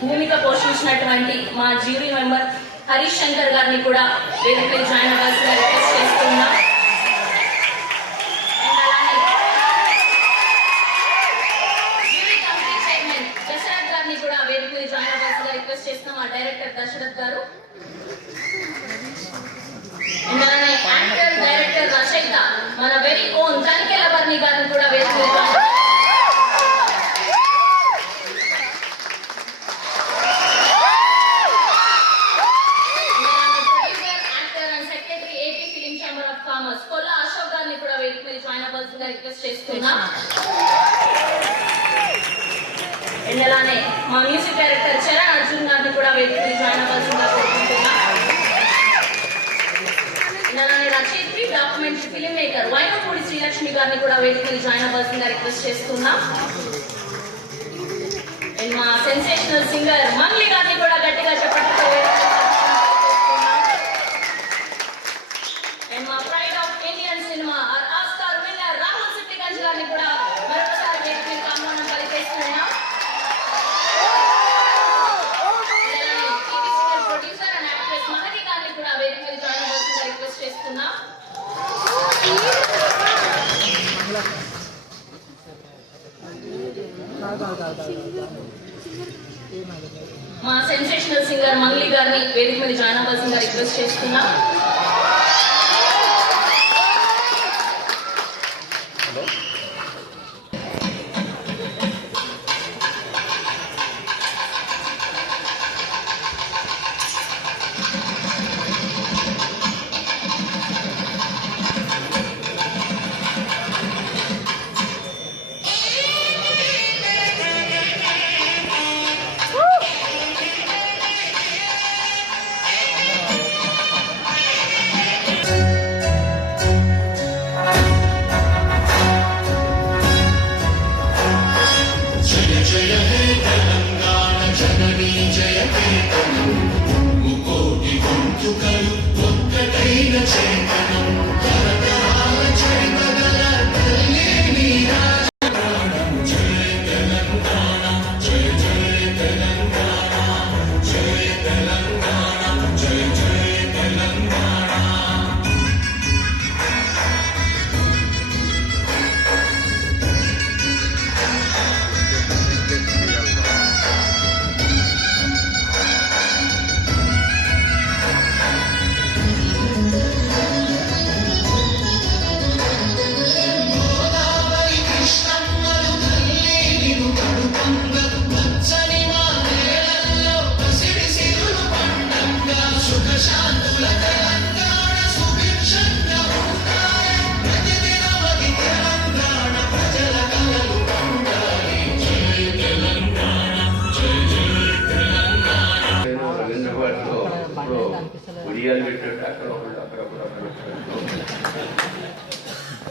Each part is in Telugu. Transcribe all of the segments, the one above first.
భూమిక పోషించినటువంటి మా జ్యూరీ మెంబర్ హరీష్ శంకర్ గారిని కూడా వేదికపై జాయిన్ అవ్వాల్సిందిగా రిక్వెస్ట్ చేస్తున్నా. దశరథ్ గారిని కూడా వేదికపై జాయిన్ అవ్వాల్సిందిగా రిక్వెస్ట్ చేస్తున్నాం. మా డైరెక్టర్ దశరథ్ గారు, అలానే యాక్టర్ డైరెక్టర్ రచయిత మన వెరీ ఓన్ తనికెల బర్ని గారిని కూడా వేదికపై రిక్వెస్ట్ చేస్తున్నా. అండ్ అలానే మా మ్యూజిక్ డైరెక్టర్ చరణ్ అర్జున్ గారిని కూడా వేదికపై జాయిన్ అవ్వాల్సిందిగా కోరుకుంటున్నా. అలానే రచయిత్రి documentary film maker Vainapudi Srilakshmi గారిని కూడా వేదికపై జాయిన్ అవ్వాల్సిందిగా రిక్వెస్ట్ చేస్తున్నా. అండ్ మా సెన్సేషనల్ సింగర్ మంగ్లీ గారిని కూడా గట్టిగా చెప్పట్టు అండ్ మా pride of Indian cinema Oscar winner Rahul Sipligunj గారిని కూడా మరొకసారి వేదికపై ఆహ్వానం పలికేస్తున్నా. ప్రొడ్యూసర్ అండ్ యాక్ట్రెస్ మహతి గారిని కూడా వేదికపై జాయిన్ అవ్వాల్సిందిగా రిక్వెస్ట్ చేస్తున్నా. మా సెన్సేషనల్ సింగర్ మంగ్లీ గారిని వేదిక మీద జాయిన్ అవ్వాల్సిందిగా రిక్వెస్ట్ చేస్తున్నా.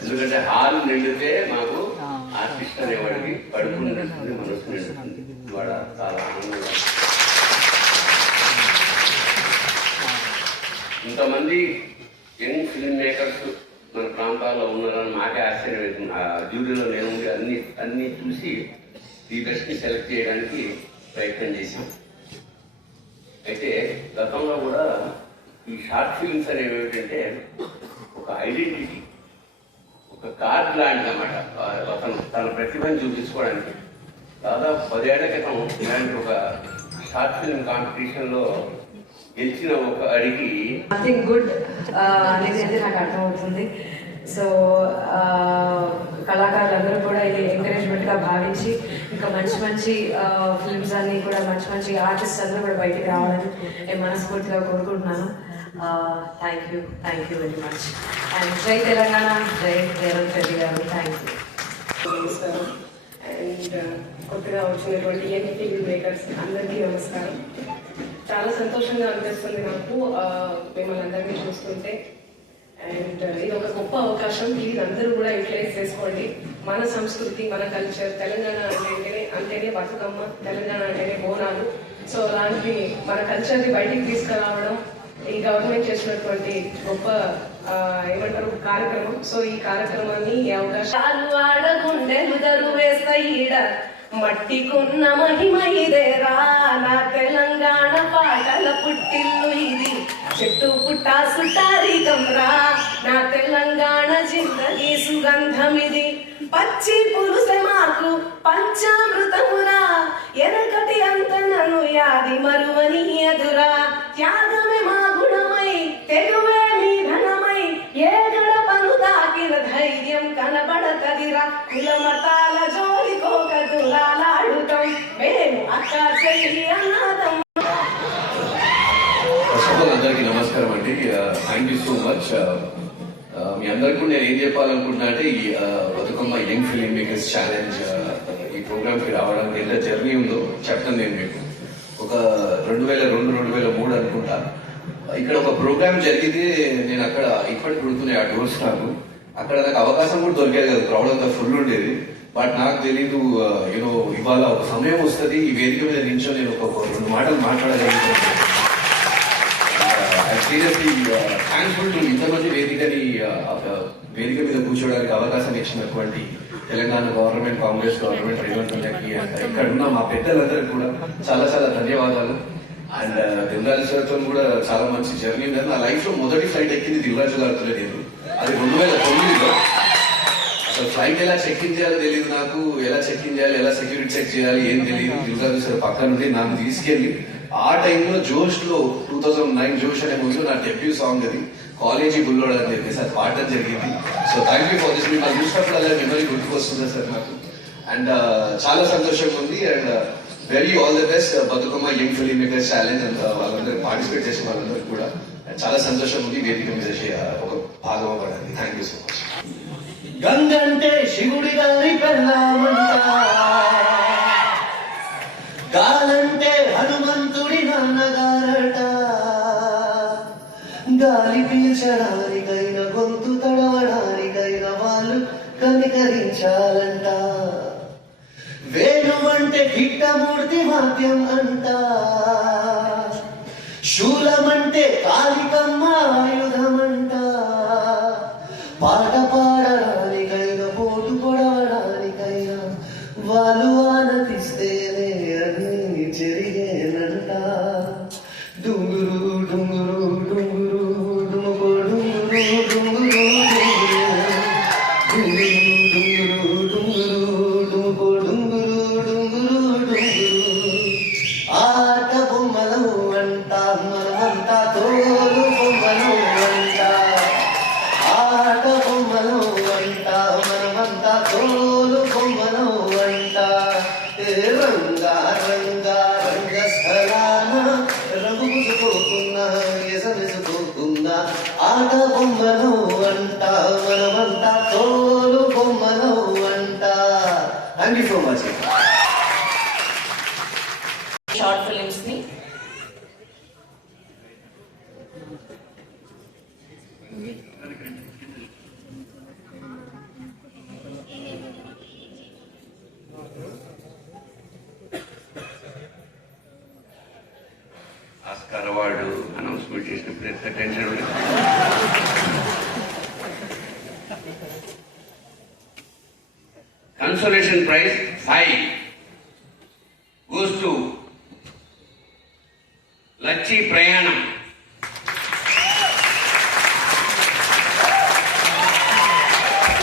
ఎందుకంటే హాలు నిండితే మాకు ఆర్టిస్ట్ అనేవాడికి కడుపు నిండుతుంది, మనసు నిండుతుంది. వాడు చాలా ఆనందంగా ఇంతమంది యంగ్ ఫిల్మ్ మేకర్స్ మన ప్రాంతాల్లో ఉన్నారని మాకే ఆశ్చర్యం అవుతుంది. ఆ జ్యూరీలో నేను అన్ని చూసి ఈ బెస్ట్ని సెలెక్ట్ చేయడానికి ప్రయత్నం చేశాం. అయితే గతంలో కూడా ఈ షార్ట్ ఫిల్మ్స్ అనేవి ఏమిటంటే ఒక ఐడెంటిటీ, ఒక కార్డ్ లాంటిది అన్నమాట. అతను తన ప్రతిభను చూపించుకోవడానికి దాదాపు 10 ఏళ్ల క్రితం ఇలాంటి ఒక షార్ట్ ఫిల్మ్ కాంపిటీషన్లో గెలిచిన ఒక అడిగి నథింగ్ గుడ్ అనేది అయితే నాకు అర్థమవుతుంది. సో కళాకారులందరూ కూడా ఇది ఎంకరేజ్మెంట్గా భావించి ఇంకా మంచి మంచి ఫిల్మ్స్ అన్ని కూడా మంచి ఆర్టిస్ట్ అందరూ కూడా బయటికి రావాలని నేను మనస్ఫూర్తిగా కోరుకుంటున్నాను. Thank you very much. And జై తెలంగాణ, జై రేవంత్ రెడ్డి గారు. Thank you. నమస్కారం. అండ్ కొత్తగా వచ్చినటువంటి యంగ్ ఫిల్మ్ మేకర్స్ అందరికీ నమస్కారం. చాలా సంతోషంగా అనిపిస్తుంది నాకు మిమ్మల్ని అందరినీ చూస్తుంటే. అండ్ ఇది ఒక గొప్ప అవకాశం. ప్లీజ్ అందరూ కూడా యూటిలైజ్ చేసుకోండి. మన సంస్కృతి, మన కల్చర్, తెలంగాణ అంటేనే బతుకమ్మ, తెలంగాణ అంటేనే బోనాలు. సో అలాంటి మన కల్చర్ని బయటికి తీసుకురావడం ఈ గవర్నమెంట్ చేసినటువంటి గొప్ప ఏమంటారు కార్యక్రమం. సో ఈ కార్యక్రమాన్ని ఈ అవకాశాలు ఆడగుండెలు దరు వేస్తాయి, మట్టికున్న మహిమ ఇదేరా, నా పుట్టిల్లు ఇది చెట్టు పుట్ట సుటారి కమ్రా నా తెలంగాణ జిందగీ సుగంధమిది పచ్చి పులుసె మాకు పంచామృతమురా ఎనకటి అంత నన్ను యాది మరువని ఎదురా త్యాగమే మా గుణమై తెగువే మీ ధనమై ఏ గడపను తాకిన ధైర్యం కనబడతదిరా కుల మతాల జోలికోక దురాలాడుతాం మేము అక్క చెల్లి అన్నదం. అందరికీ నమస్కారం అండి. Thank you so much. మీ అందరికీ నేను ఏం చెప్పాలనుకుంటున్నా అంటే ఈ Bathukamma young film makers challenge ఈ ప్రోగ్రామ్ కి రావడానికి ఎంత జర్నీ ఉందో చెప్తాను నేను మీకు. ఒక 2002-2003 అనుకుంటా ఇక్కడ ఒక ప్రోగ్రామ్ జరిగితే నేను అక్కడ ఇప్పటికి గుర్తున్నాయి ఆ డోర్స్ నాకు. అక్కడ నాకు అవకాశం కూడా దొరికేది కదా, క్రౌడ్ అంతా ఫుల్ ఉండేది. బట్ నాకు తెలీదు యూనో ఇవాళ ఒక సమయం వస్తుంది ఈ వేదిక మీద నించో నేను ఒక 2 మాటలు మాట్లాడగలుగుతాను. సీరియస్లీ థ్యాంక్ఫుల్ టు ఇంతమంది వేదిక మీద కూర్చోడానికి అవకాశం ఇచ్చినటువంటి తెలంగాణ గవర్నమెంట్, కాంగ్రెస్ గవర్నమెంట్, రేవంత్ రెడ్డికి ఇక్కడ ఉన్న మా పెద్దలందరికీ కూడా చాలా చాలా ధన్యవాదాలు. అండ్ దిల్రాజు సార్తో కూడా చాలా మంచి జర్నీ ఉంది. నా లైఫ్ లో మొదటి ఫ్లైట్ ఎక్కింది దిల్రాజు గారితో నేను. అది 2009లో. అసలు ఫ్లైట్ ఎలా చెక్ ఇన్ చేయాలో తెలియదు నాకు, ఎలా చెక్ ఇన్ చేయాలి, ఎలా సెక్యూరిటీ చెక్ చేయాలి ఏం తెలియదు. దిల్రాజు సార్ పక్కన నుండి నన్ను తీసుకెళ్లి ఆ టైంలో జోష్ లో 2009 జోష్ అనే ముందు నా డెబ్యూ సాంగ్ అది కాలేజీ బుల్లోడ్ అని చెప్పేసి అది పాడడం జరిగింది. So thank you for this. మీకు చూసినప్పుడు అలా మెమరీ గుర్తుకొస్తుంది సార్ నాకు. అండ్ చాలా సంతోషంగా ఉంది. And very all the best Bathukamma young film makers challenge and వాళ్ళందరూ పార్టిసిపేట్ చేసే వాళ్ళందరూ కూడా చాలా సంతోషం ఉంది వేదిక మీద ఒక భాగం అవ్వడానికి. Thank you so much. గంగంటే శివుడి గారి పెళ్ళామంట, గాలంటే హనుమంతుడి నాన్నగారట, గాలి పీల్చడానికైనా గొంతు తడవడానికైనా వాళ్ళు కనికరించాలంట, వేణువంటే కిట్టమూర్తి వాద్యం అంట, శూలమంటే కాళికమ్మ ఆయుధమంట, పాట పాడడానికైనా పోటు పొడవడానికైనా వాళ్ళు ఆనతిస్తేనే అన్ని జరిగేనంట. డుంగురు డుంగురు డుంగురు డుముకో డుంగురు డుంగురు డుంగురు డుంగురు డుంగురు డుముకో డుంగురు డుంగురు డుంగురు. ఆట బొమ్మలు అంట మనమంతా తోలు బొమ్మలు అంట, ఆట బొమ్మలు అంట మనమంతా తోలు బొమ్మలు అంట. రంగా రంగా రంగస్థలాన రంగు పుసుకోకున్నా ఎసమెసుకోకున్నా ఆట బొమ్మలు అంట మనమంతా తోలు బొమ్మలు అంట. Thank you so much. Short films ని ఆస్కార్ అవార్డు అనౌన్స్మెంట్ చేసినప్పుడు ఎంత టెన్షన్ ఉంది. Consolation prize 5 goes to Lachchi Prayanam.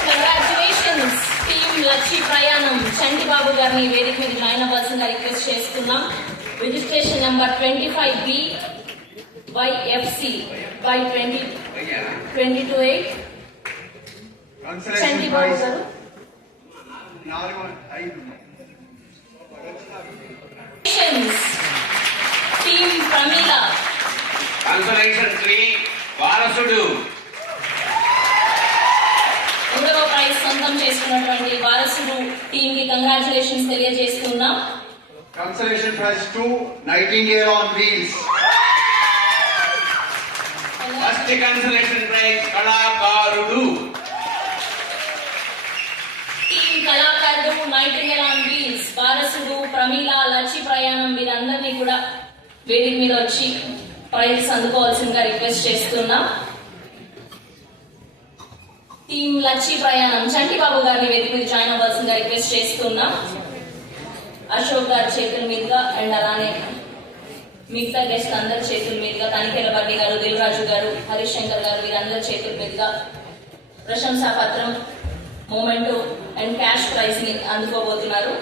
Congratulations team Lachchi ప్రయాణం. చంటి బాబు గారిని వేదిక మీద జాయిన్ అవ్వాల్సిందిగా రిక్వెస్ట్ చేస్తున్నాం. Registration number 25B/FC by 2028. చంటి బాబు గారు. టీమ్ ప్రమీల. కన్సోలేషన్ 3 వారసుడు. 3వ ప్రైజ్ సొంతం చేసుకున్నటువంటి వారసుడు టీమ్ కి కంగ్రాచులేషన్స్ తెలియజేస్తున్నాం. Consolation prize 2, Nightingale on Wheels. First consolation praise కళాకారుడు. టీమ్ కళాకారుడు నైటింగేల్ ఆన్ వీల్స్ వారసుడు ప్రమీల లచ్చి ప్రయాణం వీరందరినీ కూడా వేదిక మీద వచ్చి ప్రైజెస్ అందుకోవాల్సిందిగా రిక్వెస్ట్ చేస్తున్నాం. టీమ్ లచ్చి ప్రయాణం చంటి బాబు గారిని వేదిక మీద జాయిన్ అవ్వాల్సిందిగా రిక్వెస్ట్ చేస్తున్నాం. అశోక్ గారి చేతుల మీదుగా అండ్ అలానే మిగతా గెస్ట్ అందరి చేతుల మీదుగా తనిఖీల బడ్డి గారు, దిల్రాజు గారు, హరీష్ శంకర్ గారు వీరందరి చేతుల మీదుగా ప్రశంసా పత్రం, మొమెంటో అండ్ క్యాష్ ప్రైజ్ ని అందుకోబోతున్నారు.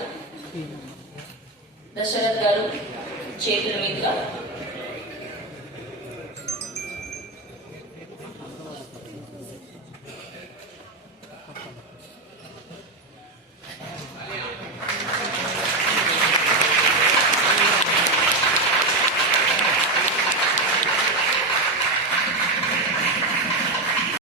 దశరథ్ గారు చేతుల మీదుగా